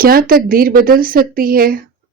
क्या तकदीर बदल सकती है?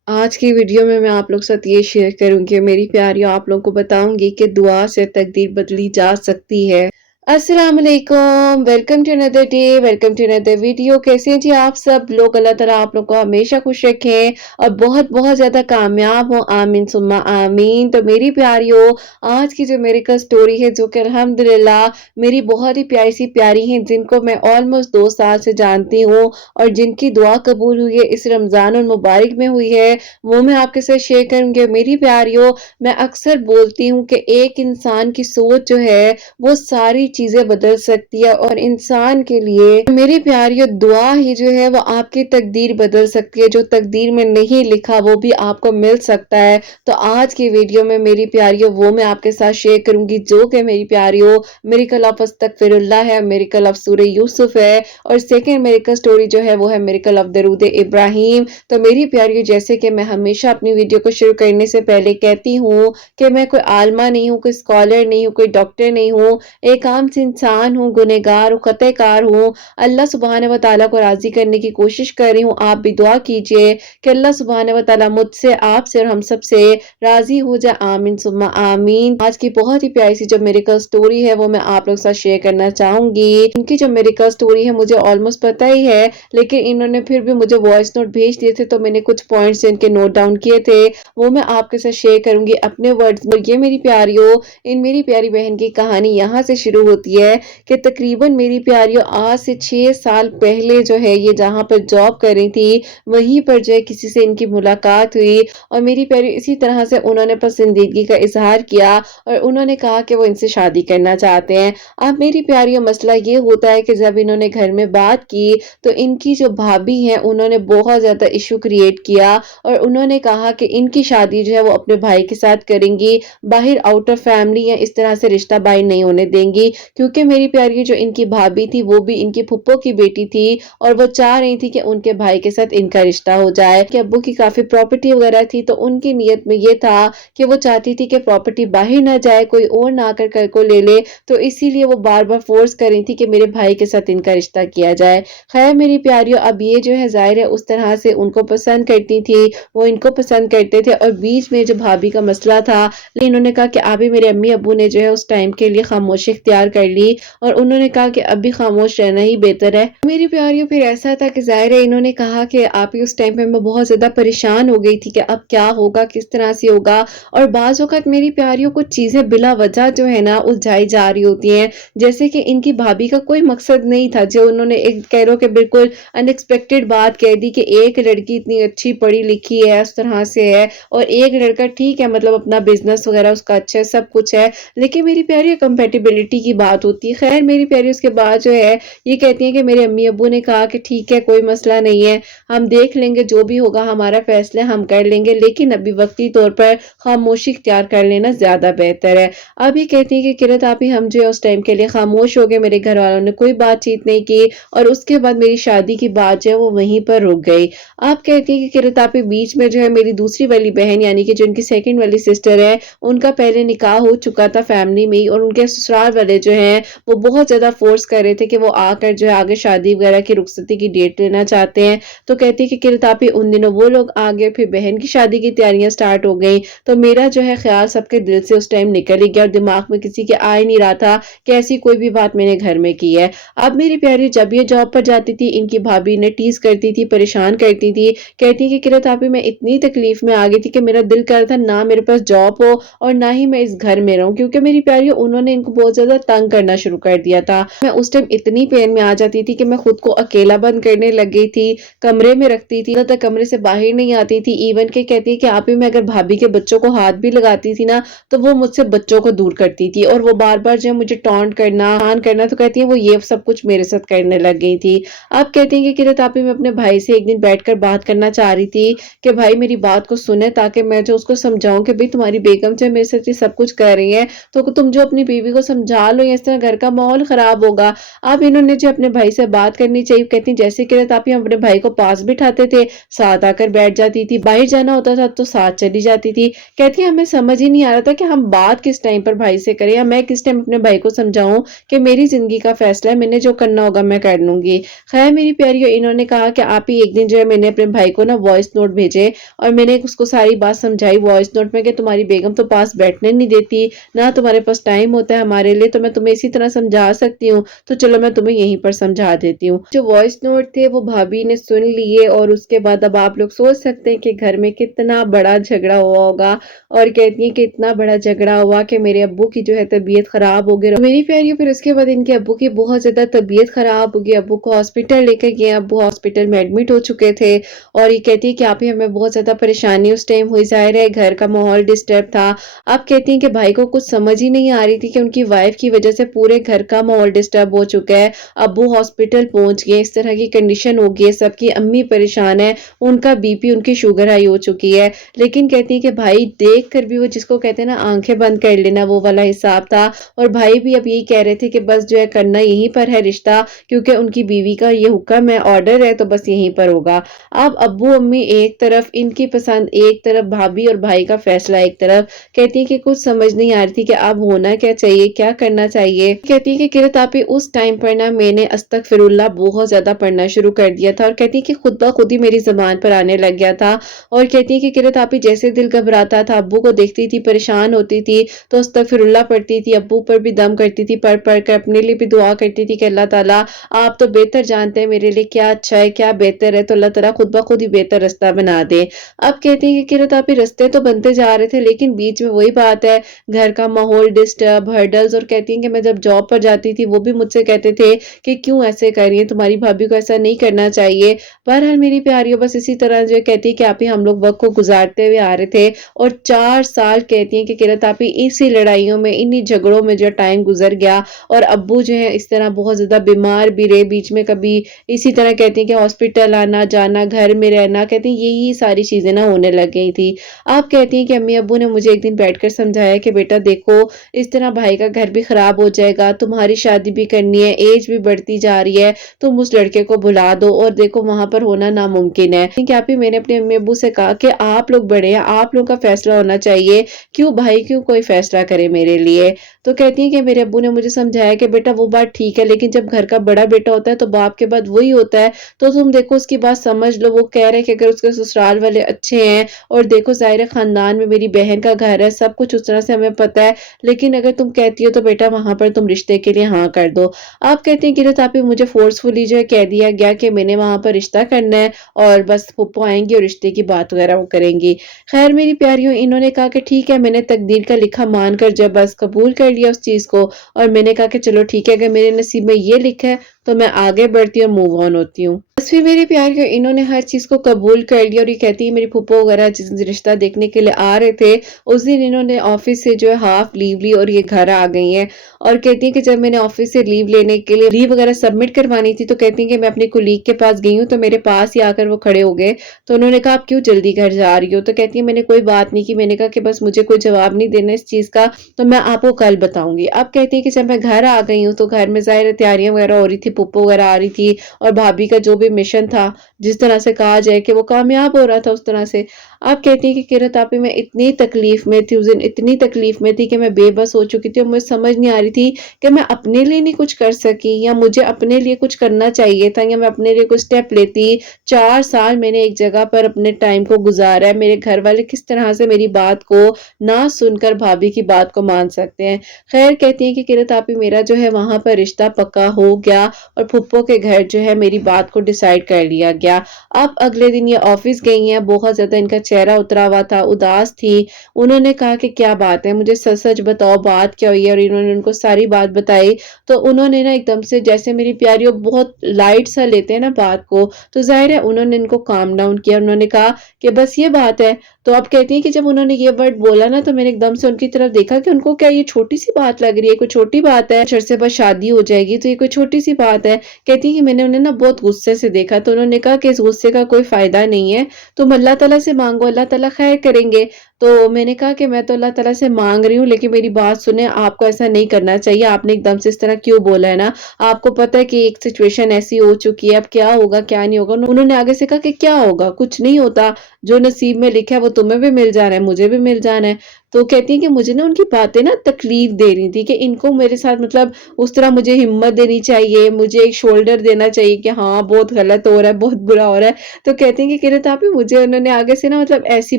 आज की वीडियो में मैं आप लोग के साथ ये शेयर करूँगी मेरी प्यारियों, आप लोगों को बताऊँगी कि दुआ से तकदीर बदली जा सकती है। अस्सलाम वालेकुम, welcome to another day, welcome to another video. कैसे हैं जी आप सब लोग? अल्लाह ताला आप लोग को हमेशा खुश रखें और बहुत-बहुत ज़्यादा कामयाब हों, आमीन सुम्मा आमीन। तो मेरी प्यारियों, आज की जो मेडिकल स्टोरी है जो कि अल्हम्दुलिल्लाह मेरी बहुत ही प्यारी-सी प्यारी हैं, जिनको मैं ऑलमोस्ट 2 साल से जानती हूँ और जिनकी दुआ कबूल हुई है इस रमज़ानुल मुबारक में हुई है, वो मैं आपके साथ शेयर करूँगी। मेरी प्यारियों, मैं अक्सर बोलती हूँ कि एक इंसान की सोच जो है वो सारी चीज़ें बदल सकती है और इंसान के लिए मेरी प्यारियों दुआ ही जो है वो आपकी तकदीर बदल सकती है। जो तकदीर में नहीं लिखा वो भी आपको मिल सकता है। तो आज की वीडियो में मेरी प्यारियों वो मैं आपके साथ शेयर करूँगी जो कि मेरी प्यारियों मिरेकल ऑफ अस्तगफिरुल्लाह है, मिरेकल ऑफ सूरह यूसुफ है और सेकंड मिरेकल स्टोरी जो है वो है मिरेकल ऑफ दरूद इब्राहिम। तो मेरी प्यारियों, जैसे कि मैं हमेशा अपनी वीडियो को शुरू करने से पहले कहती हूँ कि मैं कोई आलिमा नहीं हूँ, कोई स्कॉलर नहीं हूँ, कोई डॉक्टर नहीं हूँ, एक आम से इंसान हूँ, गुनहगार हूँ, खताकार हूँ। अल्लाह सुब्हान व तआला को राज़ी करने की कोशिश कर रही हूँ। आप भी दुआ कीजिए कि अल्लाह सुब्हान व तआला मुझसे, आपसे और हम सब से राज़ी हो जाए, आमीन सुम्मा आमीन। आज की बहुत ही प्यारी सी जो मेडिकल स्टोरी है वो मैं आप लोग के साथ शेयर करना चाहूँगी। इनकी जो मेडिकल स्टोरी है मुझे ऑलमोस्ट पता ही है, लेकिन इन्होंने फिर भी मुझे वॉइस नोट भेज दिए थे, तो मैंने कुछ पॉइंट्स इनके नोट डाउन किए थे, वो मैं आपके साथ शेयर करूँगी अपने वर्ड्स में। ये मेरी प्यारियों, इन मेरी प्यारी बहन की कहानी यहाँ से शुरू होती है कि तकरीबन मेरी प्यारियों आज से 6 साल पहले जो है ये जहाँ पर जॉब कर रही थी, वहीं पर जो है किसी से इनकी मुलाकात हुई और मेरी प्यारी इसी तरह से उन्होंने पसंदीदगी का इज़हार किया और उन्होंने कहा कि वो इनसे शादी करना चाहते हैं। अब मेरी प्यारियों, मसला ये होता है कि जब इन्होंने घर में बात की तो इनकी जो भाभी हैं उन्होंने बहुत ज़्यादा इशू क्रिएट किया और उन्होंने कहा कि इनकी शादी जो है वो अपने भाई के साथ करेंगी, बाहर आउट ऑफ फैमिली या इस तरह से रिश्ता बायन नहीं होने देंगी। क्योंकि मेरी प्यारी जो इनकी भाभी थी वो भी इनकी फूफो की बेटी थी और वो चाह रही थी कि उनके भाई के साथ इनका रिश्ता हो जाए। कि अब्बू की काफ़ी प्रॉपर्टी वगैरह थी, तो उनकी नीयत में ये था कि वो चाहती थी कि प्रॉपर्टी बाहर ना जाए, कोई और ना आकर कर को ले ले, तो इसीलिए वो बार-बार फोर्स कर रही थी कि मेरे भाई के साथ इनका रिश्ता किया जाए। खैर मेरी प्यारियों, अब ये जो है ज़ाहिर है उस तरह से उनको पसंद करती थी, वो इनको पसंद करते थे और बीच में जो भाभी का मसला था, लेकिन इन्होंने कहा कि अभी मेरे अम्मी अब्बू ने जो है उस टाइम के लिए खामोशी इख्तियार कर ली और उन्होंने कहा कि अब भी खामोश रहना ही बेहतर है। मेरी प्यारियों, फिर ऐसा था कि ज़ाहिर है इन्होंने कहा कि आप ही उस टाइम पे मैं बहुत ज़्यादा परेशान हो गई थी कि अब क्या होगा, किस तरह से होगा और बाज़ औक़ात मेरी प्यारियों कुछ चीज़ें बिला वजह जो है ना उलझाई जा रही होती हैं। जैसे कि इनकी भाभी का कोई मकसद नहीं था, जो उन्होंने एक कह लो कि बिल्कुल अनएक्सपेक्टेड बात कह दी कि एक लड़की इतनी अच्छी पढ़ी लिखी है, उस तरह से है और एक लड़का ठीक है, मतलब अपना बिज़नेस वगैरह उसका अच्छा है, सब कुछ है, लेकिन मेरी प्यारी कंपैटिबिलिटी की बात होती है। खैर मेरी प्यारी उसके बाद जो है ये कहती हैं कि मेरे अम्मी अब्बू ने कहा कि ठीक है, कोई मसला नहीं है, हम देख लेंगे, जो भी होगा हमारा फैसला हम कर लेंगे, लेकिन अभी वक्ती तौर पर खामोशी इख्तियार कर लेना ज़्यादा बेहतर है। अब ये कहती हैं कि किरत आपी, हम जो है उस टाइम के लिए खामोश हो गए, मेरे घर वालों ने कोई बातचीत नहीं की और उसके बाद मेरी शादी की बात जो है वो वहीं पर रुक गई। आप कहती हैं कि किरत आपी, बीच में जो है मेरी दूसरी वाली बहन यानी कि जो उनकी सेकंड वाली सिस्टर है, उनका पहले निकाह हो चुका था फैमिली में ही और उनके ससुराल वाले जो हैं वो बहुत ज़्यादा फोर्स कर रहे थे कि वो आकर जो है आगे शादी वगैरह की रुखसती की डेट लेना चाहते हैं। तो कहती है कि किरत आपी, उन दिनों वो लोग आ गए, फिर बहन की शादी की तैयारियां स्टार्ट हो गई, तो मेरा जो है ख्याल सबके दिल से उस टाइम निकल ही गया और दिमाग में किसी के आ ही नहीं रहा था कि ऐसी कोई भी बात मैंने घर में की है। अब मेरी प्यारी जब ये जॉब पर जाती थी, इनकी भाभी ने टीज करती थी, परेशान करती थी, कहती कि किरत आपी, मैं इतनी तकलीफ में आ गई थी कि मेरा दिल कर रहा था ना मेरे पास जॉब हो और ना ही मैं इस घर में रहूं, क्योंकि मेरी प्यारी उन्होंने इनको बहुत ज्यादा तंग करना शुरू कर दिया था। मैं उस टाइम इतनी पेन में आ जाती थी कि मैं खुद को अकेला बंद करने लग गई थी, कमरे में रखती थी, ज्यादा कमरे से बाहर नहीं आती थी। इवन के कहती है कि आप ही, मैं अगर भाभी के बच्चों को हाथ भी लगाती थी ना तो वो मुझसे बच्चों को दूर करती थी और वो बार बार जो मुझे टॉन्ट करना, आन करना, तो कहती है वो ये सब कुछ मेरे साथ करने लग गई थी। आप कहती हैं कि किरत आपी, मैं अपने भाई से एक दिन बैठकर बात करना चाह रही थी कि भाई मेरी बात को सुने, ताकि मैं जो उसको समझाऊं कि भाई तुम्हारी बेगम जो मेरे साथ ये सब कुछ कर रही है, तो तुम जो अपनी बीवी को समझा लो لو یا اس طرح گھر کا ماحول خراب ہوگا۔ اب انہوں نے جو اپنے بھائی سے بات کرنی چاہیے، کہتی ہیں جیسے کہ آپ ہی اپنے بھائی کو پاس بٹھاتے تھے، ساتھ آ کر بیٹھ جاتی تھی، باہر جانا ہوتا تھا تو ساتھ چلی جاتی تھی۔ کہتی ہیں ہمیں سمجھ ہی نہیں آ رہا تھا کہ ہم بات کس ٹائم پر بھائی سے کریں، یا میں کس ٹائم اپنے بھائی کو سمجھاؤں کہ میری زندگی کا فیصلہ ہے، میں نے جو کرنا ہوگا میں کر لوں گی۔ خیر میری پیاریو، انہوں نے کہا کہ آپ ہی ایک دن جو ہے میں نے اپنے بھائی کو نا وائس نوٹ بھیجے اور میں نے اس کو ساری بات سمجھائی وائس نوٹ میں کہ تمہاری بیگم تو پاس بیٹھنے نہیں دیتی، نہ تمہارے پاس ٹائم ہوتا ہے ہمارے لیے، تو میں تمہیں اسی طرح سمجھا سکتی ہوں، تو چلو میں تمہیں یہیں پر سمجھا دیتی ہوں۔ جو وائس نوٹ تھے وہ بھابی نے سن لیے اور اس کے بعد اب آپ لوگ سوچ سکتے ہیں کہ گھر میں کتنا بڑا جھگڑا ہوا ہوگا، اور کہتی ہیں کہ اتنا بڑا جھگڑا ہوا کہ میرے ابو کی جو ہے طبیعت خراب ہو گئی۔ میری پیاریوں، پھر اس کے بعد ان کے ابو کی بہت زیادہ طبیعت خراب ہو گئی، ابو کو ہاسپٹل لے کے گئے، ابو ہاسپٹل میں ایڈمٹ ہو چکے تھے، اور یہ کہتی ہے کہ آپ ہی ہمیں بہت زیادہ پریشانی اس ٹائم ہوئی، ظاہر ہے گھر کا ماحول ڈسٹرب تھا۔ آپ کہتی ہیں کہ بھائی کو کچھ سمجھ ہی نہیں آ رہی تھی کہ ان کی وائف کی وجہ سے پورے گھر کا ماحول ڈسٹرب ہو چکا ہے، ابو ہاسپٹل پہنچ گئے، اس طرح کی کنڈیشن ہو گئی ہے، سب کی امی پریشان ہے، ان کا بی پی، ان کی شوگر ہائی ہو چکی ہے، لیکن کہتی ہیں کہ بھائی دیکھ کر بھی وہ جس کو کہتے ہیں نا آنکھیں بند کر لینا، وہ والا حساب تھا، اور بھائی بھی اب یہی کہہ رہے تھے کہ بس جو ہے کرنا یہیں پر ہے رشتہ، کیونکہ ان کی بیوی کا یہ حکم ہے، آرڈر ہے، تو بس یہیں پر ہوگا۔ اب ابو امی ایک طرف، ان کی پسند ایک طرف، بھابھی اور بھائی کا فیصلہ ایک طرف، کہتی ہیں کہ کچھ سمجھ نہیں آ رہی تھی کہ اب ہونا کیا چاہیے، کیا کرنا چاہیے۔ کہتی ہیں کہ قرت آپی اس ٹائم پر نا میں نے استغفر اللہ بہت زیادہ پڑھنا شروع کر دیا تھا، اور کہتی ہیں کہ خود بخود ہی میری زبان پر آنے لگ گیا تھا، اور کہتی ہیں کہ قرت آپی جیسے دل گھبراتا تھا، ابو کو دیکھتی تھی پریشان ہوتی تھی تو استغفر اللہ پڑھتی تھی، ابو پر بھی دم کرتی تھی، پڑھ پڑھ کر اپنے لیے بھی دعا کرتی تھی کہ اللہ تعالیٰ آپ تو بہتر جانتے ہیں میرے لیے کیا اچھا ہے، کیا بہتر ہے، تو اللہ تعالیٰ خود بخود ہی بہتر رستہ بنا دے۔ اب کہتی ہیں کہ قرت آپی رستے تو بنتے جا رہے تھے، لیکن بیچ میں وہی بات ہے، گھر کا ماحول ڈسٹرب، ہرڈلز، اور کہتی ہیں کہ میں جب جاب پر جاتی تھی وہ بھی مجھ سے کہتے تھے کہ کیوں ایسے کر رہی ہیں، تمہاری بھابھی کو ایسا نہیں کرنا چاہیے۔ بہرحال میری پیاریوں، بس اسی طرح جو کہتی ہے کہ آپ ہی ہم لوگ وقت کو گزارتے ہوئے آ رہے تھے، اور 4 سال کہتی ہیں کہ قرت آپی اسی لڑائیوں میں، انہی جھگڑوں میں جو ٹائم گزر گیا، اور ابو جو ہے اس طرح بہت زیادہ بیمار بھی رہے، بیچ میں کبھی اسی طرح کہتی ہیں کہ ہاسپٹل آنا جانا، گھر میں رہنا، کہتی ہیں یہی ساری چیزیں نہ ہونے لگ گئی تھی۔ آپ کہتی ہیں کہ امی ابو نے مجھے ایک دن بیٹھ کر سمجھایا کہ بیٹا دیکھو اس طرح بھائی کا گھر بھی خراب ہو جائے گا، تمہاری شادی بھی کرنی ہے، ایج بھی بڑھتی جا رہی ہے، تم اس لڑکے کو بلا دو، اور دیکھو وہاں پر ہونا ناممکن ہے۔ کہ آپ ہی میں نے اپنے امی ابو سے کہا کہ آپ لوگ بڑے ہیں، آپ لوگ کا فیصلہ ہونا چاہیے، کیوں بھائی کیوں کوئی فیصلہ کرے میرے لیے۔ تو کہتی ہیں کہ میرے ابو نے مجھے سمجھایا کہ بیٹا وہ بات ٹھیک ہے، لیکن جب گھر کا بڑا بیٹا ہوتا ہے تو باپ کے بعد وہی ہوتا ہے، تو تم دیکھو اس کی بات سمجھ لو، وہ کہہ رہے کہ اگر اس کے سسرال والے اچھے ہیں، اور دیکھو ظاہر خاندان میں میری بہن کا گھر ہے، سب کچھ اس طرح سے ہمیں پتہ ہے، لیکن اگر تم کہتی ہو تو بیٹا وہاں پر تم رشتے کے لیے ہاں کر دو۔ آپ کہتے ہیں قرت آپی مجھے فورسفلی جو ہے کہہ دیا گیا کہ میں نے وہاں پر رشتہ کرنا ہے، اور بس پھپھو آئیں گی اور رشتے کی بات وغیرہ وہ کریں گی۔ خیر میری پیاریوں، انہوں نے کہا کہ ٹھیک ہے، میں نے تقدیر کا لکھا مان کر جب بس قبول کر لیا اس چیز کو، اور میں نے کہا کہ چلو ٹھیک ہے، اگر میرے نصیب میں یہ لکھا ہے تو میں آگے بڑھتی ہوں، موو آن ہوتی ہوں۔ بس پھر میری پیاریوں، انہوں نے ہر چیز کو قبول کر لیا، اور یہ کہتی ہے میری پھپھو وغیرہ جس دن رشتہ دیکھنے کے لیے آ رہے تھے اس دن انہوں نے آفس سے جو ہے ہاف لیو لی اور یہ گھر آ گئی ہیں، اور کہتی ہیں کہ جب میں نے آفس سے لیو لینے کے لیے لیو وغیرہ سبمٹ کروانی تھی تو کہتی ہیں کہ میں اپنی کولیگ کے پاس گئی ہوں تو میرے پاس ہی آ کر وہ کھڑے ہو گئے، تو انہوں نے کہا آپ کیوں جلدی گھر جا رہی ہو، تو کہتی ہیں میں نے کوئی بات نہیں کی، میں نے کہا کہ بس مجھے کوئی جواب نہیں دینا اس چیز کا، تو میں آپ کو کل بتاؤں گی۔ اب کہتی ہیں کہ جب میں گھر آ گئی ہوں تو گھر میں ظاہر تیاریاں وغیرہ ہو رہی تھی، پھپھو وغیرہ آ رہی تھی، اور بھابھی کا جو بھی مشن تھا جس طرح سے کہا جائے کہ وہ کامیاب ہو رہا تھا اس طرح سے۔ آپ کہتی ہیں کہ قرت آپی میں اتنی تکلیف میں تھی اس دن، اتنی تکلیف میں تھی کہ میں بے بس ہو چکی تھی، اور مجھے سمجھ نہیں آ رہی تھی کہ میں اپنے لیے نہیں کچھ کر سکی، یا مجھے اپنے لیے کچھ کرنا چاہیے تھا، یا میں اپنے لیے کوئی سٹیپ لیتی۔ 4 سال میں نے ایک جگہ پر اپنے ٹائم کو گزارا ہے، میرے گھر والے کس طرح سے میری بات کو نہ سن کر بھابھی کی بات کو مان سکتے ہیں۔ خیر کہتی ہیں کہ قرت آپی میرا جو ہے وہاں پر رشتہ پکا ہو گیا، اور پھپھو کے گھر جو ہے میری بات کو ڈیسائیڈ کر لیا گیا۔ اب اگلے دن یہ آفس گئی ہیں، بہت زیادہ ان کا چہرہ اترا ہوا تھا، اداس تھی۔ انہوں نے کہا کہ کیا بات ہے، مجھے سچ سچ بتاؤ بات کیا ہوئی ہے، اور انہوں نے ان کو ساری بات بتائی، تو انہوں نے نا ایک دم سے، جیسے میری پیاریوں بہت لائٹ سا لیتے ہیں نا بات کو، تو ظاہر ہے انہوں نے ان کو کام ڈاؤن کیا، انہوں نے کہا کہ بس یہ بات ہے، तो आप कहती हैं कि जब उन्होंने ये वर्ड बोला ना, तो मैंने एकदम से उनकी तरफ देखा कि उनको क्या ये छोटी सी बात लग रही है, कोई छोटी बात है, अरसे बाद शादी हो जाएगी तो ये कोई छोटी सी बात है। कहती हैं कि मैंने उन्हें ना बहुत गुस्से से देखा, तो उन्होंने कहा कि इस गुस्से का कोई फायदा नहीं है, तुम अल्लाह ताला से मांगो, अल्लाह ताला खैर करेंगे। तो मैंने कहा कि मैं तो अल्लाह ताला से मांग रही हूँ, लेकिन मेरी बात सुने, आपको ऐसा नहीं करना चाहिए, आपने एकदम से इस तरह क्यों बोला है ना, आपको पता है कि एक सिचुएशन ऐसी हो चुकी है, अब क्या होगा क्या नहीं होगा। उन्होंने आगे से कहा कि क्या होगा, कुछ नहीं होता, जो नसीब में लिखा है वो तुम्हें भी मिल जाना है, मुझे भी मिल जाना है। तो कहती हैं कि मुझे ना उनकी बातें ना तकलीफ दे रही थी, कि इनको मेरे साथ मतलब उस तरह मुझे हिम्मत देनी चाहिए, मुझे एक शोल्डर देना चाहिए कि हाँ बहुत गलत हो रहा है, बहुत बुरा हो रहा है। तो कहती हैं कि किरत आपी, मुझे उन्होंने आगे से ना मतलब ऐसी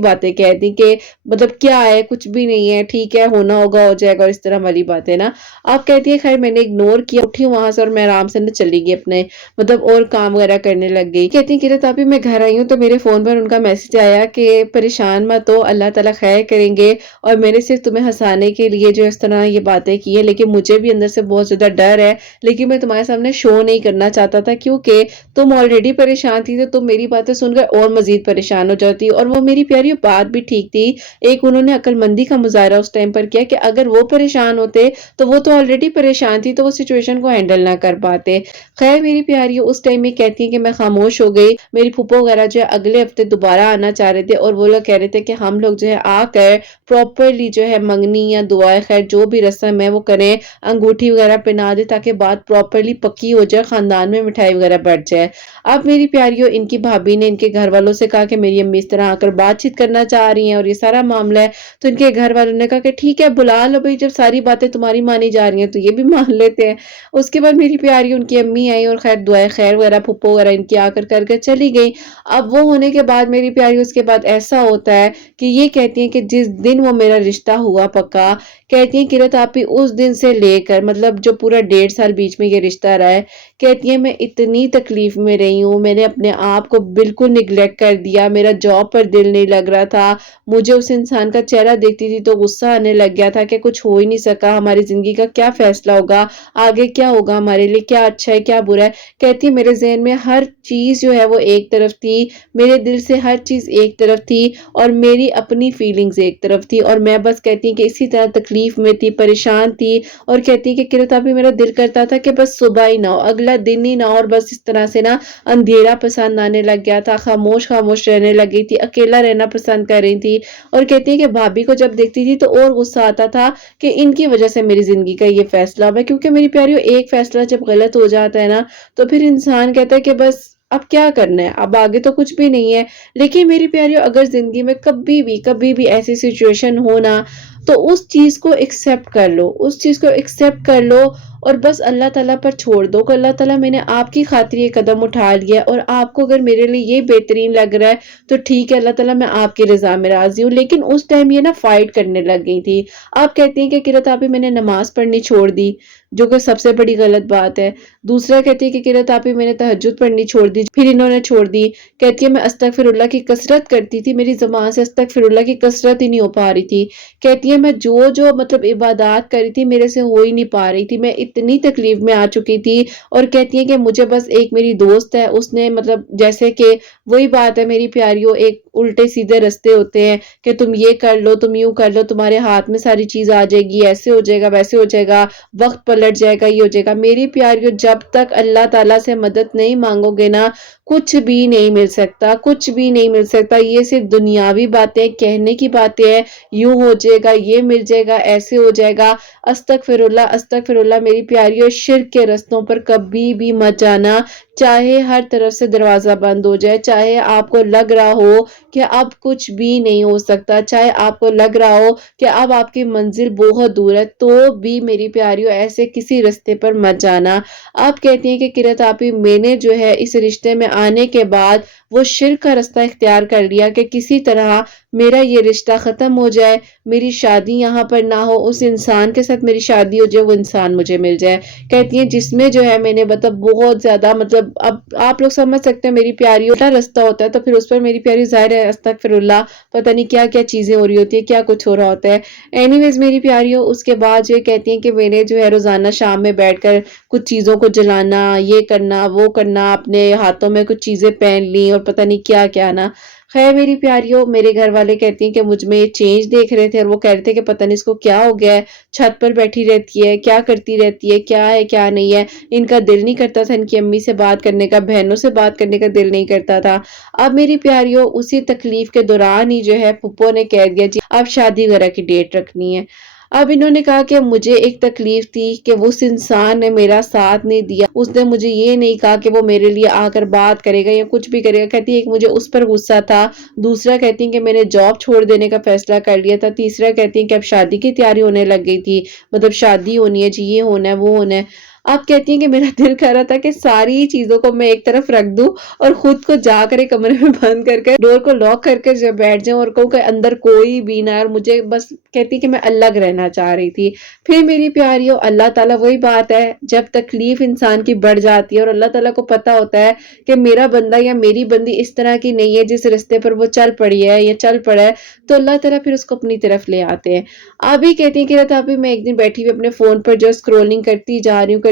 बातें कह दी कि मतलब क्या है, कुछ भी नहीं है, ठीक है, होना होगा हो जाएगा, और इस तरह वाली बातें ना। आप कहती है खैर मैंने इग्नोर किया, उठी वहां से और मैं आराम से ना चली गई अपने मतलब और काम वगैरह करने लग गई। कहती हैं किरत आपी, मैं घर आई हूँ तो मेरे फोन पर उनका मैसेज आया कि परेशान मत हो, अल्लाह ताला खैर करेंगे, और मैंने सिर्फ तुम्हें हंसाने के लिए जो इस तरह ये बातें की है, लेकिन मुझे भी अंदर से बहुत ज्यादा डर है, लेकिन मैं तुम्हारे सामने शो नहीं करना चाहता था, क्योंकि तुम ऑलरेडी परेशान थी, तो तुम मेरी बातें सुनकर और मजीद परेशान हो जाती। और वो मेरी प्यारी बात भी ठीक थी, एक उन्होंने अक्लमंदी का मुजाहरा उस टाइम पर किया कि अगर वो परेशान होते तो वो तो ऑलरेडी परेशान थी, तो वो सिचुएशन को हैंडल ना कर पाते। खैर मेरी प्यारी उस टाइम में कहती है कि मैं खामोश हो गई। मेरी फूफो वगैरह जो है अगले हफ्ते दोबारा आना चाह रहे थे, और वो लोग कह रहे थे कि हम लोग जो है आकर प्रॉपरली जो है मंगनी या दुआ खैर जो भी रस्म है वो करें, अंगूठी वगैरह पहना दे, ताकि बात प्रॉपरली पक्की हो जाए, खानदान में मिठाई वगैरह बढ़ जाए। अब मेरी प्यारियों इनकी भाभी ने इनके घर वालों से कहा कि मेरी अम्मी इस तरह आकर बातचीत करना चाह रही हैं और ये सारा मामला है। तो इनके घर वालों ने कहा कि ठीक है बुला लो भाई, जब सारी बातें तुम्हारी मानी जा रही हैं तो ये भी मान लेते हैं। उसके बाद मेरी प्यारी उनकी अम्मी आई और खैर दुआएं खैर वगैरह फुप्पो वगैरह इनकी आकर करके चली गई। अब वो होने के बाद मेरी प्यारी उसके बाद ऐसा होता है कि ये कहती हैं कि जिस दिन वो मेरा रिश्ता हुआ पक्का, कहती हैं किरत आपी उस दिन से लेकर मतलब जो पूरा 1.5 साल बीच में ये रिश्ता रहा है, कहती है मैं इतनी तकलीफ में रही हूँ, मैंने अपने आप को बिल्कुल निगलेक्ट कर दिया, मेरा जॉब पर दिल नहीं लग रहा था, मुझे उस इंसान का चेहरा देखती थी तो गुस्सा आने लग गया था कि कुछ हो ही नहीं सका, हमारी जिंदगी का क्या फैसला होगा, आगे क्या होगा हमारे लिए, क्या अच्छा है क्या बुरा है। कहती है मेरे ज़हन में हर चीज़ जो है वो एक तरफ थी, मेरे दिल से हर चीज़ एक तरफ थी, और मेरी अपनी फीलिंग्स एक तरफ थी, और मैं बस कहती हैं कि इसी तरह तकलीफ में थी, परेशान थी, और कहती है कि किरत अभी मेरा दिल करता था कि बस सुबह ही ना हो, अगला दिन ही ना हो, और बस इस तरह से ना अंधेरा पसंद आने लग गया था, खामोश खामोश रहने लग गई थी, अकेला रहना पसंद कर रही थी। और कहती है कि भाभी को जब देखती थी तो और गुस्सा आता था कि इनकी वजह से मेरी जिंदगी का ये फैसला हुआ, क्योंकि मेरी प्यारी एक फैसला जब गलत हो जाता है ना, तो फिर इंसान कहता है कि बस अब क्या करना है, अब आगे तो कुछ भी नहीं है। लेकिन मेरी प्यारियों अगर जिंदगी में कभी भी ऐसी सिचुएशन हो ना, तो उस चीज को एक्सेप्ट कर लो, उस चीज को एक्सेप्ट कर लो, और बस अल्लाह ताला पर छोड़ दो कि अल्लाह ताला मैंने आपकी खातिर ये कदम उठा लिया, और आपको अगर मेरे लिए ये बेहतरीन लग रहा है तो ठीक है, अल्लाह ताला मैं आपकी रजा में राजी हूँ। लेकिन उस टाइम ये ना फाइट करने लग गई थी। आप कहती हैं कि किरत आपी मैंने नमाज पढ़नी छोड़ दी, जो कि सबसे बड़ी गलत बात है। दूसरा कहती है कि किरत आपी मैंने तहज्जुद पढ़नी छोड़ दी, फिर इन्होंने छोड़ दी। कहती है मैं अस्तगफिरुल्लाह की कसरत करती थी, मेरी ज़बान से अस्तगफिरुल्लाह की कसरत ही नहीं हो पा रही थी। कहती है मैं जो मतलब इबादत करी थी मेरे से हो ही नहीं पा रही थी, मैं इतनी तकलीफ में आ चुकी थी। और कहती है कि मुझे बस एक मेरी दोस्त है, उसने मतलब जैसे कि वही बात है मेरी प्यारियों, एक उल्टे सीधे रास्ते होते हैं कि तुम ये कर लो, तुम यूं कर लो, तुम्हारे हाथ में सारी चीज आ जाएगी, ऐसे हो जाएगा वैसे हो जाएगा, वक्त पलट जाएगा, ये हो जाएगा। मेरी प्यारियों जब तक अल्लाह ताला से मदद नहीं मांगोगे ना, कुछ भी नहीं मिल सकता, कुछ भी नहीं मिल सकता। ये सिर्फ दुनियावी बातें, कहने की बातें हैं, यूं हो जाएगा, ये मिल जाएगा, ऐसे हो जाएगा। अस्तगफिरुल्लाह अस्तगफिरुल्लाह मेरी प्यारियों, शिर्क के रस्तों पर कभी भी मत जाना, चाहे हर तरफ से दरवाजा बंद हो जाए, चाहे आपको लग रहा हो कि अब कुछ भी नहीं हो सकता, चाहे आपको लग रहा हो कि अब आपकी मंजिल बहुत दूर है, तो भी मेरी प्यारियों ऐसे किसी रिश्ते पर मत जाना। आप कहती हैं कि किरत आपी मैंने जो है इस रिश्ते में आने के बाद वो शिर्क का रास्ता इख्तियार कर लिया कि किसी तरह मेरा ये रिश्ता खत्म हो जाए, मेरी शादी यहाँ पर ना हो, उस इंसान के साथ मेरी शादी हो जाए, वो इंसान मुझे मिल जाए। कहती है जिसमें जो है मैंने मतलब बहुत ज्यादा मतलब अब आप लोग समझ सकते हैं मेरी प्यारी उल्टा रास्ता होता है, तो फिर उस पर मेरी प्यारी जाहिर है अस्तगफिरुल्लाह पता नहीं क्या क्या चीजें हो रही होती है, क्या कुछ हो रहा होता है। एनीवेज मेरी प्यारियों उसके बाद जो कहती हैं कि मैंने जो है रोजाना शाम में बैठकर कुछ चीजों को जलाना, ये करना वो करना, अपने हाथों में कुछ चीजें पहन ली और पता नहीं क्या क्या ना। خیر میری پیاریوں، میرے گھر والے کہتی ہیں کہ مجھ میں چینج دیکھ رہے تھے اور وہ کہہ رہے تھے کہ پتہ نہیں اس کو کیا ہو گیا ہے، چھت پر بیٹھی رہتی ہے، کیا کرتی رہتی ہے کیا نہیں ہے۔ ان کا دل نہیں کرتا تھا ان کی امی سے بات کرنے کا، بہنوں سے بات کرنے کا دل نہیں کرتا تھا۔ اب میری پیاریوں اسی تکلیف کے دوران ہی جو ہے پھپھو نے کہہ دیا جی اب شادی وغیرہ کی ڈیٹ رکھنی ہے۔ اب انہوں نے کہا کہ مجھے ایک تکلیف تھی کہ اس انسان نے میرا ساتھ نہیں دیا، اس نے مجھے یہ نہیں کہا کہ وہ میرے لیے آ کر بات کرے گا یا کچھ بھی کرے گا۔ کہتی ہے ایک مجھے اس پر غصہ تھا، دوسرا کہتی ہیں کہ میں نے جاب چھوڑ دینے کا فیصلہ کر لیا تھا، تیسرا کہتی ہیں کہ اب شادی کی تیاری ہونے لگ گئی تھی، مطلب شادی ہونی ہے جی، یہ ہونا ہے وہ ہونا ہے۔ اب کہتی ہیں کہ میرا دل کر رہا تھا کہ ساری چیزوں کو میں ایک طرف رکھ دوں اور خود کو جا کر ایک کمرے میں بند کر کے ڈور کو لاک کر کے جب بیٹھ جاؤں اور کہوں کہ اندر کوئی بھی نہ، اور مجھے بس کہتی کہ میں الگ رہنا چاہ رہی تھی۔ پھر میری پیاریوں اللہ تعالیٰ وہی بات ہے، جب تکلیف انسان کی بڑھ جاتی ہے اور اللہ تعالیٰ کو پتا ہوتا ہے کہ میرا بندہ یا میری بندی اس طرح کی نہیں ہے جس رستے پر وہ چل پڑی ہے یا چل پڑا ہے، تو اللہ تعالیٰ پھر اس کو اپنی طرف لے آتے ہیں۔ ابھی کہتی ہیں کہ رات ابھی میں ایک دن بیٹھی ہوئی اپنے فون پر جو اسکرولنگ کرتی جا رہی ہوں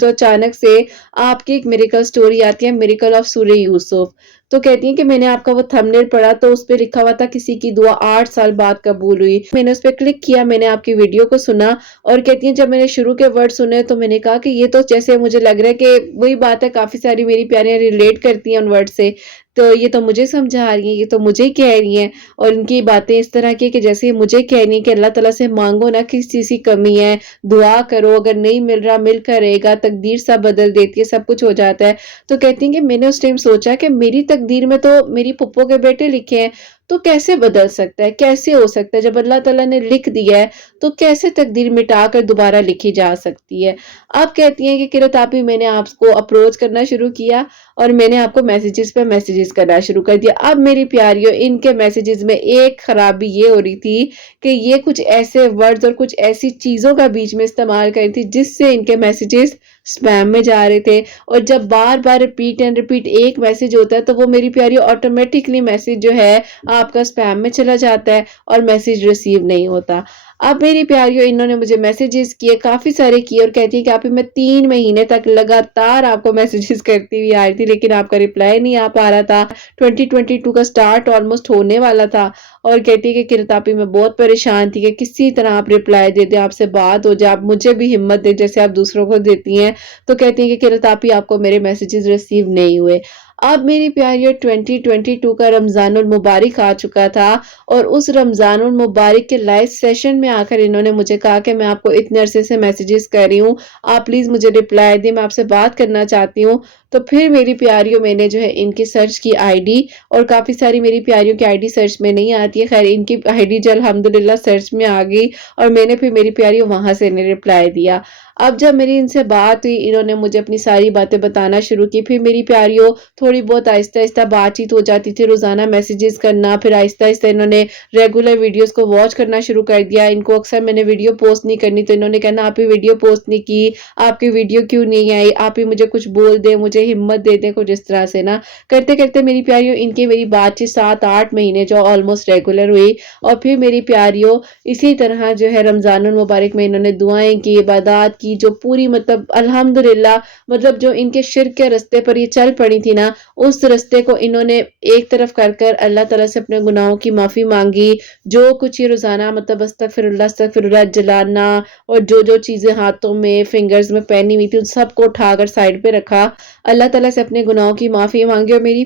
تو اچانک سے آپ کی ایک میریکل سٹوری آتی ہے، میریکل آف سورہ یوسف۔ تو کہتی ہیں کہ میں نے آپ کا وہ تھمبنیل پڑھا تو اس پہ لکھا ہوا تھا کسی کی دعا 8 سال بعد قبول ہوئی۔ میں نے اس پہ کلک کیا، میں نے آپ کی ویڈیو کو سنا اور کہتی ہیں جب میں نے شروع کے ورڈ سنے تو میں نے کہا کہ یہ تو جیسے مجھے لگ رہا ہے کہ وہی بات ہے، کافی ساری میری پیاریاں ریلیٹ کرتی ہیں ان ورڈ سے، تو یہ تو مجھے سمجھا رہی ہیں، یہ تو مجھے کہہ رہی ہیں، اور ان کی باتیں اس طرح کی کہ جیسے یہ مجھے کہہ رہی ہیں کہ اللہ تعالیٰ سے مانگو نہ کس چیز کی کمی ہے، دعا کرو، اگر نہیں مل رہا مل کر رہے گا، تقدیر سب بدل دیتی ہے، سب کچھ ہو جاتا ہے۔ تو کہتی ہیں کہ میں نے اس ٹائم سوچا کہ میری تقدیر میں تو میری پھپھو کے بیٹے لکھے ہیں، تو کیسے بدل سکتا ہے، کیسے ہو سکتا ہے، جب اللہ تعالیٰ نے لکھ دیا ہے تو کیسے تقدیر مٹا کر دوبارہ لکھی جا سکتی ہے۔ اب کہتی ہیں کہ قرۃ آپی میں نے آپ کو اپروچ کرنا شروع کیا اور میں نے آپ کو میسیجز پہ میسیجز کرنا شروع کر دیا۔ اب میری پیاریوں ان کے میسیجز میں ایک خرابی یہ ہو رہی تھی کہ یہ کچھ ایسے ورڈز اور کچھ ایسی چیزوں کا بیچ میں استعمال کر رہی تھی جس سے ان کے میسیجز سپیم میں جا رہے تھے، اور جب بار بار ریپیٹ ایک میسیج ہوتا ہے تو وہ میری پیاری آٹومیٹکلی میسیج جو ہے آپ کا سپیم میں چلا جاتا ہے اور میسیج ریسیو نہیں ہوتا۔ اب میری پیاریوں انہوں نے مجھے میسیجز کیے، کافی سارے کیے، اور کہتی ہیں کہ آپ میں 3 مہینے تک لگاتار آپ کو میسیجز کرتی ہوئی آ رہی تھی لیکن آپ کا ریپلائی نہیں آ پا رہا تھا۔ 2022 کا سٹارٹ آلموسٹ ہونے والا تھا اور کہتی ہے کہ قرۃ آپی میں بہت پریشان تھی کہ کسی طرح آپ ریپلائی دے دیں، آپ سے بات ہو جائے، آپ مجھے بھی ہمت دے جیسے آپ دوسروں کو دیتی ہیں۔ تو کہتی ہیں کہ قرۃ آپی آپ کو میرے میسیجز ریسیو نہیں ہوئے۔ اب میری پیاریوں 2022 کا رمضان المبارک آ چکا تھا اور اس رمضان المبارک کے لائیو سیشن میں آ کر انہوں نے مجھے کہا کہ میں آپ کو اتنے عرصے سے میسیجز کر رہی ہوں، آپ پلیز مجھے ریپلائی دیں، میں آپ سے بات کرنا چاہتی ہوں۔ تو پھر میری پیاریوں میں نے جو ہے ان کی سرچ کی آئی ڈی، اور کافی ساری میری پیاریوں کی آئی ڈی سرچ میں نہیں آتی ہے، خیر ان کی آئی ڈی جو الحمدللہ سرچ میں آ گئی اور میں نے پھر میری پیاریوں وہاں سے انہیں ریپلائی دیا۔ اب جب میری ان سے بات ہوئی انہوں نے مجھے اپنی ساری باتیں بتانا شروع کی، پھر میری پیاریوں تھوڑی بہت آہستہ آہستہ بات چیت ہو جاتی تھی، روزانہ میسیجز کرنا، پھر آہستہ آہستہ انہوں نے ریگولر ویڈیوز کو واچ کرنا شروع کر دیا۔ ان کو اکثر میں نے ویڈیو پوسٹ نہیں کرنی تو انہوں نے کہنا آپ ہی ویڈیو پوسٹ نہیں کی، آپ کی ویڈیو کیوں نہیں آئی، آپ ہی مجھے کچھ بول دیں، مجھے ہمت دے دیں، کچھ اس طرح سے نا کرتے کرتے میری پیاریوں ان کی میری بات چیت 7-8 مہینے جو آلموسٹ ریگولر ہوئی، اور پھر میری پیاریوں اسی طرح جو ہے رمضان المبارک میں انہوں نے دعائیں کی، عبادات کی، جو پوری مطلب الحمدللہ مطلب جو ان کے شرک کے رستے پر یہ چل پڑی تھی نا، اس رستے کو انہوں نے ایک طرف کر کر اللہ تعالیٰ سے اپنے گناہوں کی معافی مانگی۔ جو کچھ یہ روزانہ مطلب استغفر اللہ جلانا اور جو چیزیں ہاتھوں میں فنگرز میں پہنی ہوئی تھی ان سب کو اٹھا کر سائڈ پہ رکھا، اللہ تعالیٰ سے اپنے گناہوں کی معافی مانگی۔ اور میری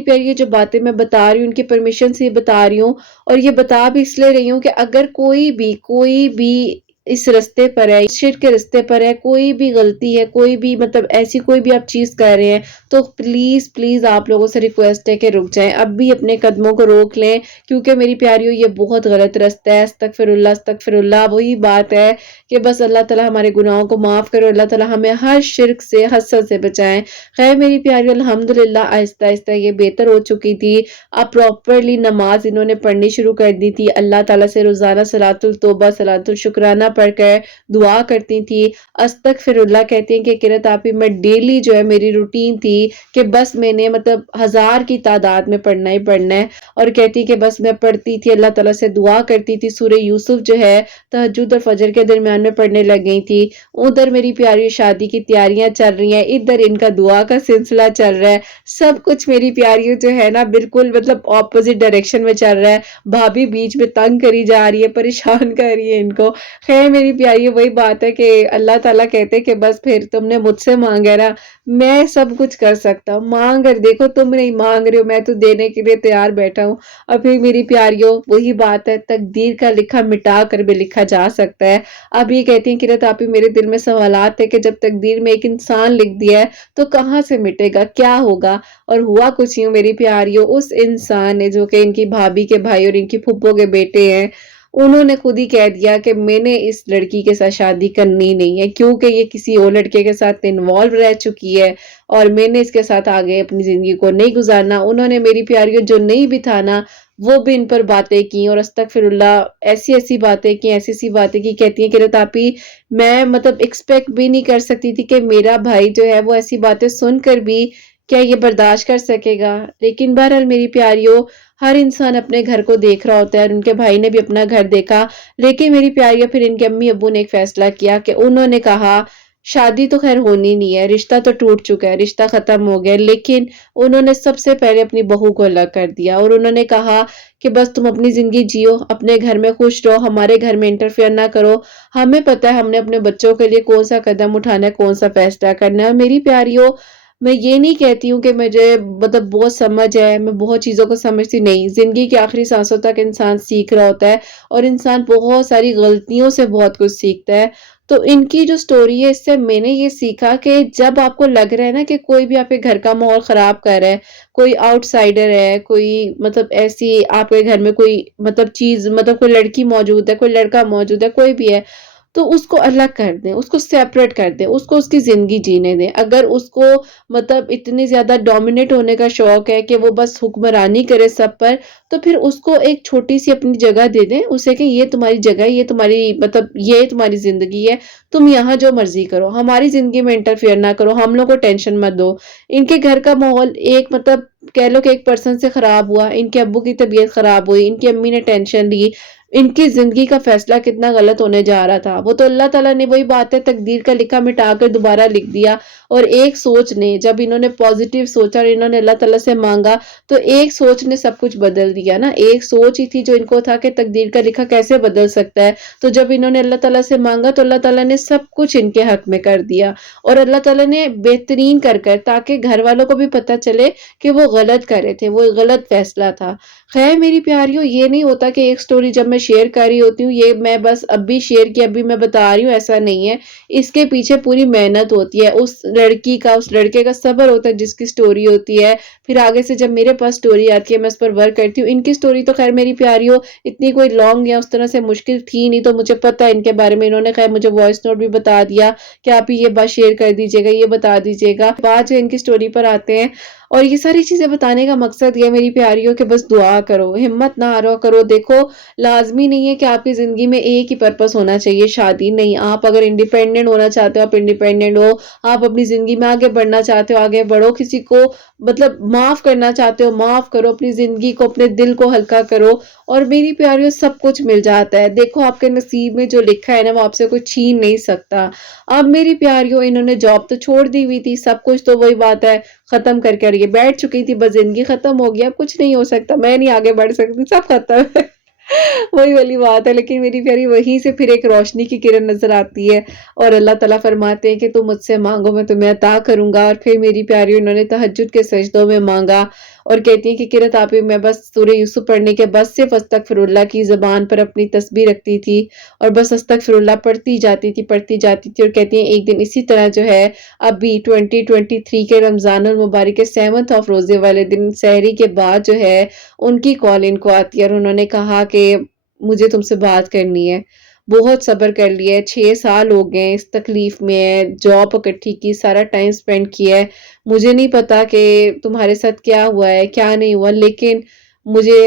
پیاریوں جو باتیں میں بتا رہی ہوں ان کی پرمیشن سے بتا رہی ہوں، اور یہ بتا بھی اس لیے رہی ہوں کہ اگر کوئی بھی اس رستے پر ہے، اس شرک کے رستے پر ہے، کوئی بھی غلطی ہے، کوئی بھی مطلب ایسی کوئی بھی آپ چیز کر رہے ہیں تو پلیز پلیز آپ لوگوں سے ریکویسٹ ہے کہ رک جائیں، اب بھی اپنے قدموں کو روک لیں، کیونکہ میری پیاریوں یہ بہت غلط رستہ ہے۔ استغفر اللہ وہی بات ہے کہ بس اللہ تعالیٰ ہمارے گناہوں کو معاف کرو، اللہ تعالیٰ ہمیں ہر شرک سے حسد سے بچائیں۔ خیر میری پیاریوں الحمدللہ آہستہ آہستہ یہ بہتر ہو چکی تھی، اب پراپرلی نماز انہوں نے پڑھنی شروع کر دی تھی، اللہ تعالیٰ سے روزانہ صلاۃ التوبہ صلاۃ الشکرانہ پڑھ کر دعا کرتی تھی۔ استغفراللہ کہتی ہیں کہ قرۃ آپی میں ڈیلی جو ہے میری روٹین تھی کہ بس میں نے مطلب 1000 کی تعداد میں پڑھنا ہی پڑھنا ہے، اور کہتی کہ بس میں پڑھتی تھی، اللہ تعالیٰ سے دعا کرتی تھی، سورہ یوسف جو ہے تہجد اور فجر کے درمیان میں پڑھنے لگ گئی تھی۔ ادھر میری پیاری شادی کی تیاریاں چل رہی ہیں، ادھر ان کا دعا کا سلسلہ چل رہا ہے، سب کچھ میری پیاریوں جو ہے نا بالکل مطلب اپوزٹ ڈائریکشن میں چل رہا ہے۔ بھابھی بیچ میں تنگ کری جا رہی ہے، پریشان کر رہی ہے ان کو۔ خیر میری پیاری وہی بات ہے کہ اللہ تعالیٰ کہتے کہ بس پھر تم نے مجھ سے مانگا نا، میں سب کچھ کر سکتا ہوں، مانگ کر دیکھو، تم نہیں مانگ رہے ہو، میں تو دینے کے لیے تیار بیٹھا ہوں۔ اور پھر میری پیاریوں وہی بات ہے، تقدیر کا لکھا مٹا کر بھی لکھا جا سکتا ہے۔ اب یہ کہتی ہیں قرۃ آپی میرے دل میں سوالات ہے کہ جب تقدیر میں ایک انسان لکھ دیا ہے تو کہاں سے مٹے گا، کیا ہوگا؟ اور ہوا کچھ یوں میری پیاریوں، اس انسان نے جو کہ ان کی بھابھی کے بھائی اور ان کی پھپھو کے بیٹے ہیں، انہوں نے خود ہی کہہ دیا کہ میں نے اس لڑکی کے ساتھ شادی کرنی نہیں ہے، کیونکہ یہ کسی اور لڑکے کے ساتھ انوالو رہ چکی ہے اور میں نے اس کے ساتھ آگے اپنی زندگی کو نہیں گزارنا۔ انہوں نے میری پیاریوں جو نہیں بھی تھا نا، وہ بھی ان پر باتیں کی اور استغفراللہ ایسی ایسی باتیں کی، ایسی ایسی باتیں کی۔ کہتی ہیں قرۃ آپی میں مطلب ایکسپیکٹ بھی نہیں کر سکتی تھی کہ میرا بھائی جو ہے وہ ایسی باتیں سن کر بھی کیا یہ برداشت کر سکے گا۔ لیکن بہرحال میری پیاریوں، ہر انسان اپنے گھر کو دیکھ رہا ہوتا ہے اور ان کے بھائی نے بھی اپنا گھر دیکھا، لیکن میری پیاریوں پھر ان کے امی ابو نے ایک فیصلہ کیا کہ انہوں نے کہا شادی تو خیر ہونی نہیں ہے، رشتہ تو ٹوٹ چکا ہے، رشتہ ختم ہو گیا، لیکن انہوں نے سب سے پہلے اپنی بہو کو الگ کر دیا اور انہوں نے کہا کہ بس تم اپنی زندگی جیو، اپنے گھر میں خوش رہو، ہمارے گھر میں انٹرفیئر نہ کرو، ہمیں پتہ ہے ہم نے اپنے بچوں کے لیے کون سا قدم اٹھانا ہے، کون سا فیصلہ کرنا ہے۔ اور میری پیاریوں میں یہ نہیں کہتی ہوں کہ مجھے مطلب بہت سمجھ ہے، میں بہت چیزوں کو سمجھتی نہیں، زندگی کی آخری سانسوں تک انسان سیکھ رہا ہوتا ہے اور انسان بہت ساری غلطیوں سے بہت کچھ سیکھتا ہے۔ تو ان کی جو سٹوری ہے اس سے میں نے یہ سیکھا کہ جب آپ کو لگ رہا ہے نا کہ کوئی بھی آپ کے گھر کا ماحول خراب کر رہا ہے، کوئی آؤٹ سائڈر ہے، کوئی مطلب ایسی آپ کے گھر میں کوئی مطلب چیز مطلب کوئی لڑکی موجود ہے، کوئی لڑکا موجود ہے، کوئی بھی ہے، تو اس کو الگ کر دیں، اس کو سیپریٹ کر دیں، اس کو اس کی زندگی جینے دیں۔ اگر اس کو مطلب اتنی زیادہ ڈومینیٹ ہونے کا شوق ہے کہ وہ بس حکمرانی کرے سب پر، تو پھر اس کو ایک چھوٹی سی اپنی جگہ دے دیں اسے کہ یہ تمہاری جگہ ہے، یہ تمہاری مطلب یہ تمہاری زندگی ہے، تم یہاں جو مرضی کرو، ہماری زندگی میں انٹرفیئر نہ کرو، ہم لوگ کو ٹینشن مت دو۔ ان کے گھر کا ماحول ایک مطلب کہہ لو کہ ایک پرسن سے خراب ہوا، ان کے ابو کی طبیعت خراب ہوئی، ان کی امی نے ٹینشن لی، ان کی زندگی کا فیصلہ کتنا غلط ہونے جا رہا تھا، وہ تو اللہ تعالیٰ نے وہی بات ہے تقدیر کا لکھا مٹا کر دوبارہ لکھ دیا۔ اور ایک سوچ نے جب انہوں نے پازیٹیو سوچا اور انہوں نے اللہ تعالیٰ سے مانگا تو ایک سوچ نے سب کچھ بدل دیا نا، ایک سوچ ہی تھی جو ان کو تھا کہ تقدیر کا لکھا کیسے بدل سکتا ہے، تو جب انہوں نے اللہ تعالیٰ سے مانگا تو اللہ تعالیٰ نے سب کچھ ان کے حق میں کر دیا اور اللہ تعالیٰ نے بہترین کر تاکہ گھر والوں کو بھی پتہ چلے کہ وہ غلط کر رہے تھے، وہ غلط فیصلہ تھا۔ خیر میری پیاریوں یہ نہیں ہوتا کہ ایک سٹوری جب میں شیئر کر رہی ہوتی ہوں یہ میں بس اب بھی شیئر کی ابھی میں بتا رہی ہوں، ایسا نہیں ہے، اس کے پیچھے پوری محنت ہوتی ہے، اس لڑکی کا اس لڑکے کا صبر ہوتا ہے جس کی سٹوری ہوتی ہے، پھر آگے سے جب میرے پاس سٹوری آتی ہے میں اس پر ورک کرتی ہوں۔ ان کی سٹوری تو خیر میری پیاریوں اتنی کوئی لانگ یا اس طرح سے مشکل تھی نہیں، تو مجھے پتہ ہے ان کے بارے میں، انہوں نے خیر مجھے وائس نوٹ بھی بتا دیا کہ آپ یہ بات شیئر کر دیجیے گا، یہ بتا دیجیے گا۔ بعد جو ان کی سٹوری پر آتے ہیں اور یہ ساری چیزیں بتانے کا مقصد یہ میری پیاریوں کہ بس دعا کرو، ہمت نہ ہارو کرو۔ دیکھو لازمی نہیں ہے کہ آپ کی زندگی میں ایک ہی پرپس ہونا چاہیے شادی، نہیں، آپ اگر انڈیپینڈنٹ ہونا چاہتے ہو آپ انڈیپینڈنٹ ہو، آپ اپنی زندگی میں آگے بڑھنا چاہتے ہو آگے بڑھو، کسی کو مطلب معاف کرنا چاہتے ہو معاف کرو، اپنی زندگی کو اپنے دل کو ہلکا کرو اور میری پیاریوں سب کچھ مل جاتا ہے۔ دیکھو آپ کے نصیب میں جو لکھا ہے نا وہ آپ سے کوئی چھین نہیں سکتا۔ اب میری پیاریوں انہوں نے جاب تو چھوڑ دی ہوئی تھی، سب کچھ تو وہی بات ہے ختم کر کے یہ بیٹھ چکی تھی، بس زندگی ختم ہو گیا، اب کچھ نہیں ہو سکتا، میں نہیں آگے بڑھ سکتی، سب ختم ہے وہی والی بات ہے۔ لیکن میری پیاری وہیں سے پھر ایک روشنی کی کرن نظر آتی ہے اور اللہ تعالیٰ فرماتے ہیں کہ تم مجھ سے مانگو میں تمہیں عطا کروں گا۔ اور پھر میری پیاری انہوں نے تہجد کے سجدوں میں مانگا اور کہتی ہیں کہ قرۃ آپی میں بس سورہ یوسف پڑھنے کے بس صرف استغفراللہ کی زبان پر اپنی تسبیح رکھتی تھی اور بس استغفراللہ پڑھتی جاتی تھی اور کہتی ہیں ایک دن اسی طرح جو ہے ابھی 2023 کے رمضان المبارک کے 7 روزے والے دن سحری کے بعد جو ہے ان کی کال ان کو آتی ہے اور انہوں نے کہا کہ مجھے تم سے بات کرنی ہے، بہت صبر کر لیا ہے، 6 سال ہو گئے اس تکلیف میں، جاب اکٹھی کی، سارا ٹائم سپینڈ کیا ہے، مجھے نہیں پتا کہ تمہارے ساتھ کیا ہوا ہے کیا نہیں ہوا، لیکن مجھے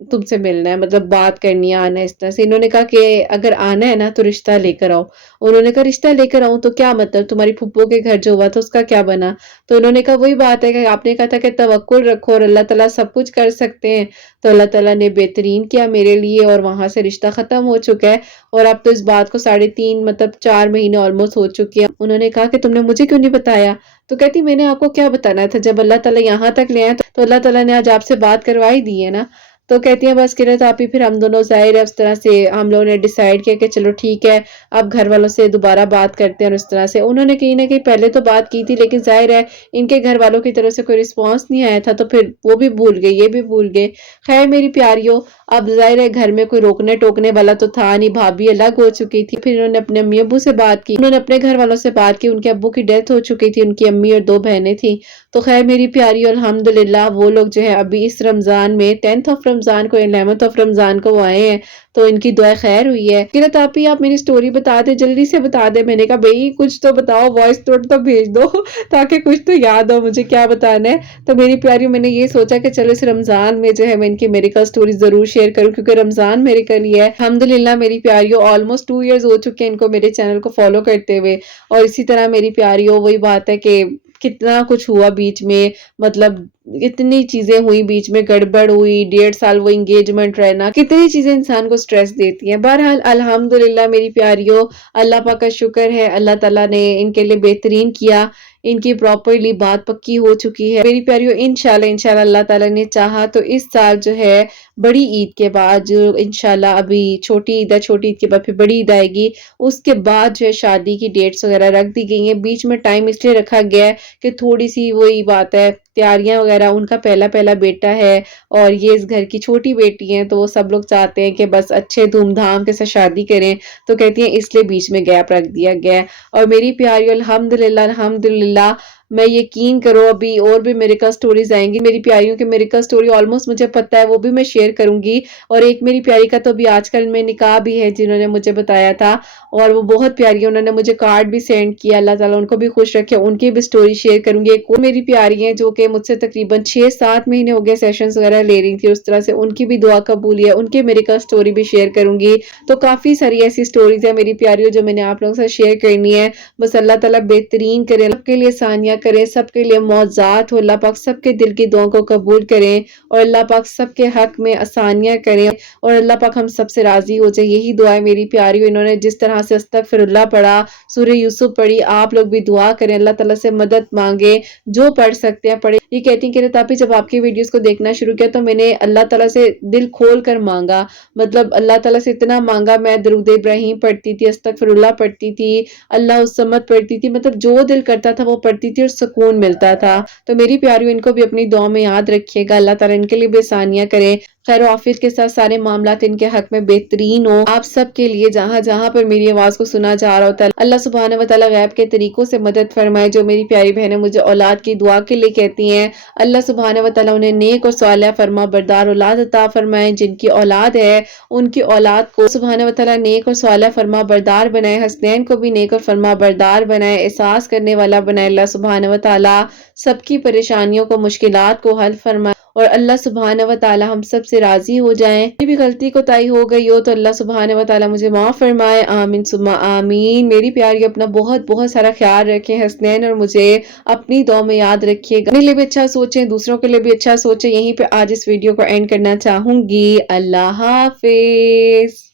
तुम से मिलना है, मतलब बात करनी है, आना है इस तरह से। इन्होंने कहा कि अगर आना है ना तो रिश्ता लेकर आओ। उन्होंने कहा रिश्ता लेकर आऊँ तो क्या मतलब, तुम्हारी फूफो के घर जो हुआ था उसका क्या बना? तो उन्होंने कहा वही बात है कि आपने कहा था कि तवक्कुल रखो और अल्लाह ताला सब कुछ कर सकते हैं। तो अल्लाह ताला ने बेहतरीन किया मेरे लिए और वहाँ से रिश्ता ख़त्म हो चुका है और अब तो इस बात को 3.5 मतलब 4 महीने ऑलमोस्ट हो चुके हैं। उन्होंने कहा कि तुमने मुझे क्यों नहीं बताया? तो कहती मैंने आपको क्या बताना था, जब अल्लाह ताला यहाँ तक ले आए तो अल्लाह ताला ने आज आपसे बात करवा ही दी है ना। तो कहती हैं बस किरत आप ही, फिर हम दोनों ज़ाहिर है उस तरह से हम लोगों ने डिसाइड किया कि चलो ठीक है, अब घर वालों से दोबारा बात करते हैं और उस तरह से। उन्होंने कहीं न कहीं पहले तो बात की थी, लेकिन ज़ाहिर है इनके घर वालों की तरफ से कोई रिस्पॉन्स नहीं आया था, तो फिर वो भी भूल गए, ये भी भूल गए। ख़ैर मेरी प्यारियों, अब ज़ाहिर है घर में कोई रोकने-टोकने वाला तो था नहीं, भाभी अलग हो चुकी थी। फिर इन्होंने अपने अम्मी-अब्बू से बात की, उन्होंने अपने घर वालों से बात की, उनके अब्बू की डेथ हो चुकी थी, उनकी अम्मी और 2 बहनें थीं। तो ख़ैर मेरी प्यारियों, अल्हम्दुलिल्लाह वो लोग जो है अभी इस रमज़ान में 10th ऑफ रमज़ान को, 11th ऑफ रमज़ान को वो आए हैं, तो इनकी दुआ खैर हुई है। किरत आप मेरी स्टोरी बता दें, जल्दी से बता दें। मैंने कहा भई कुछ तो बताओ, वॉइस नोट तो भेज दो ताकि कुछ तो याद हो मुझे क्या बताना है। तो मेरी प्यारियों, मैंने ये सोचा कि चलो इस रमज़ान में जो है मैं इनकी मेडिकल स्टोरी ज़रूर शेयर करूँ, क्योंकि रमज़ान मेडिकल ही है। अल्हम्दुलिल्लाह मेरी प्यारियों, ऑलमोस्ट 2 इयर्स हो चुके हैं इनको मेरे चैनल को फॉलो करते हुए। और इसी तरह मेरी प्यारियों, वही बात है कि कितना कुछ हुआ बीच में, मतलब इतनी चीजें हुई बीच में, गड़बड़ हुई, 1.5 साल वो एंगेजमेंट रहना, कितनी चीजें इंसान को स्ट्रेस देती हैं। बहरहाल अल्हम्दुलिल्लाह मेरी प्यारियों, अल्लाह पाक का शुक्र है, अल्लाह ताला ने इनके लिए बेहतरीन किया, इनकी प्रॉपरली बात पक्की हो चुकी है। मेरी प्यारियों इंशाल्लाह इंशाल्लाह अल्लाह ताला ने चाहा तो इस साल जो है बड़ी ईद के बाद, जो इंशाल्लाह अभी छोटी ईद है, छोटी ईद के बाद फिर बड़ी ईद आएगी, उसके बाद जो है शादी की डेट्स वगैरह रख दी गई हैं। बीच में टाइम इसलिए रखा गया है कि थोड़ी सी वही बात है, तैयारियां वगैरह, उनका पहला पहला बेटा है और ये इस घर की छोटी बेटी है, तो वो सब लोग चाहते हैं कि बस अच्छे धूमधाम के साथ शादी करें, तो कहती हैं इसलिए बीच में गैप रख दिया गया है। और मेरी प्यारी अल्हम्दुलिल्लाह अल्हम्दुलिल्लाह, मैं यकीन करो अभी और भी मेडिकल स्टोरीज आएंगी मेरी प्यारियों की। मेडिकल स्टोरी ऑलमोस्ट मुझे पता है, वो भी मैं शेयर करूंगी। और एक मेरी प्यारी का तो अभी आजकल में निकाह भी है, जिन्होंने मुझे बताया था, और वो बहुत प्यारी है, उन्होंने मुझे कार्ड भी सेंड किया, अल्लाह ताला उनको भी खुश रखे, उनकी भी स्टोरी शेयर करूंगी। एक और मेरी प्यारी है जो कि मुझसे तकरीबन 6-7 महीने हो गए सेशंस वगैरह ले रही थी, उस तरह से उनकी भी दुआ कबूल है, उनकी मेडिकल स्टोरी भी शेयर करूंगी। तो काफी सारी ऐसी स्टोरीज है मेरी प्यारियों जो मैंने आप लोगों से शेयर करनी है। बस अल्लाह ताला बेहतरीन करे, सबके लिए आसानियां करे, सबके लिए मौजात हो, अल्लाह पाक सबके दिल की दुआओं को कबूल करें और अल्लाह पाक सबके हक में आसानियां करें और अल्लाह पाक हम सबसे राजी हो जाए, यही दुआ है मेरी प्यारी। इन्होंने जिस तरह से अस्तगफिरुल्लाह पढ़ा, सूरह यूसुफ पढ़ी, आप लोग भी दुआ करें, अल्लाह ताला से मदद मांगे, जो पढ़ सकते हैं पढ़े। ये कहती हैं कि रतापी जब आपकी वीडियोस को देखना शुरू किया तो मैंने अल्लाह ताला से दिल खोल कर मांगा, मतलब अल्लाह ताला से इतना मांगा, मैं दरूद इब्राहिम पढ़ती थी, अस्तगफिरुल्लाह पढ़ती थी, अल्लाह उस्समद पढ़ती थी, मतलब जो दिल करता था वो पढ़ती थी और सुकून मिलता था। तो मेरी प्यारियों, इनको भी अपनी दुआ में याद रखिएगा, अल्लाह ताला इनके लिए भी आसानियां करे, खैर आफियत के साथ सारे मामलात इनके हक में बेहतरीन हो। आप सब के लिए जहां जहां पर मेरी आवाज को सुना जा रहा होता है, अल्लाह सुब्हानहू व तआला गैब के तरीकों से मदद फरमाए। जो मेरी प्यारी बहनें मुझे औलाद की दुआ के लिए कहती हैं, अल्लाह सुब्हानहू व तआला उन्हें नेक और सालिहा फरमा बरदार औलाद अता फरमाए। जिनकी औलाद है उनकी औलाद को सुब्हानहू व तआला नेक और सालिहा फरमा बरदार बनाए, हसनैन को भी नेक और फरमा बरदार बनाए, एहसास करने वाला बनाए। अल्लाह सुब्हानहू व तआला सबकी परेशानियों को, मुश्किलात को हल फरमाए और अल्लाह सुब्हानहू व तआला हम सब से राजी हो जाएं। कोई भी गलती कोताही हो गई हो तो अल्लाह सुब्हानहू व तआला मुझे माफ फरमाए, आमीन सुम्मा आमीन। मेरी प्यारी, अपना बहुत बहुत सारा ख्याल रखें, हसनैन और मुझे अपनी दुआ में याद रखिएगा, अपने लिए भी अच्छा सोचें, दूसरों के लिए भी अच्छा सोचें। यहीं पे आज इस वीडियो को एंड करना चाहूंगी। अल्लाह हाफिज।